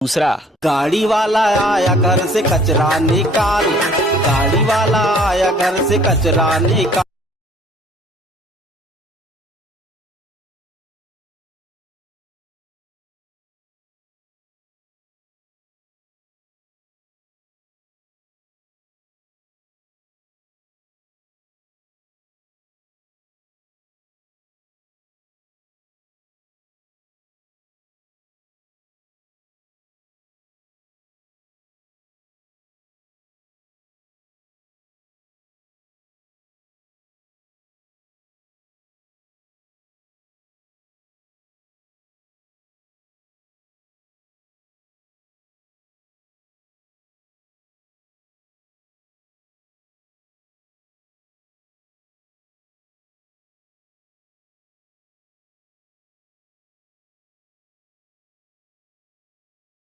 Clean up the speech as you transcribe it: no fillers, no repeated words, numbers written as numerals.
दूसरा, गाड़ी वाला आया घर से कचरा निकाल, गाड़ी वाला आया घर से कचरा निकाल।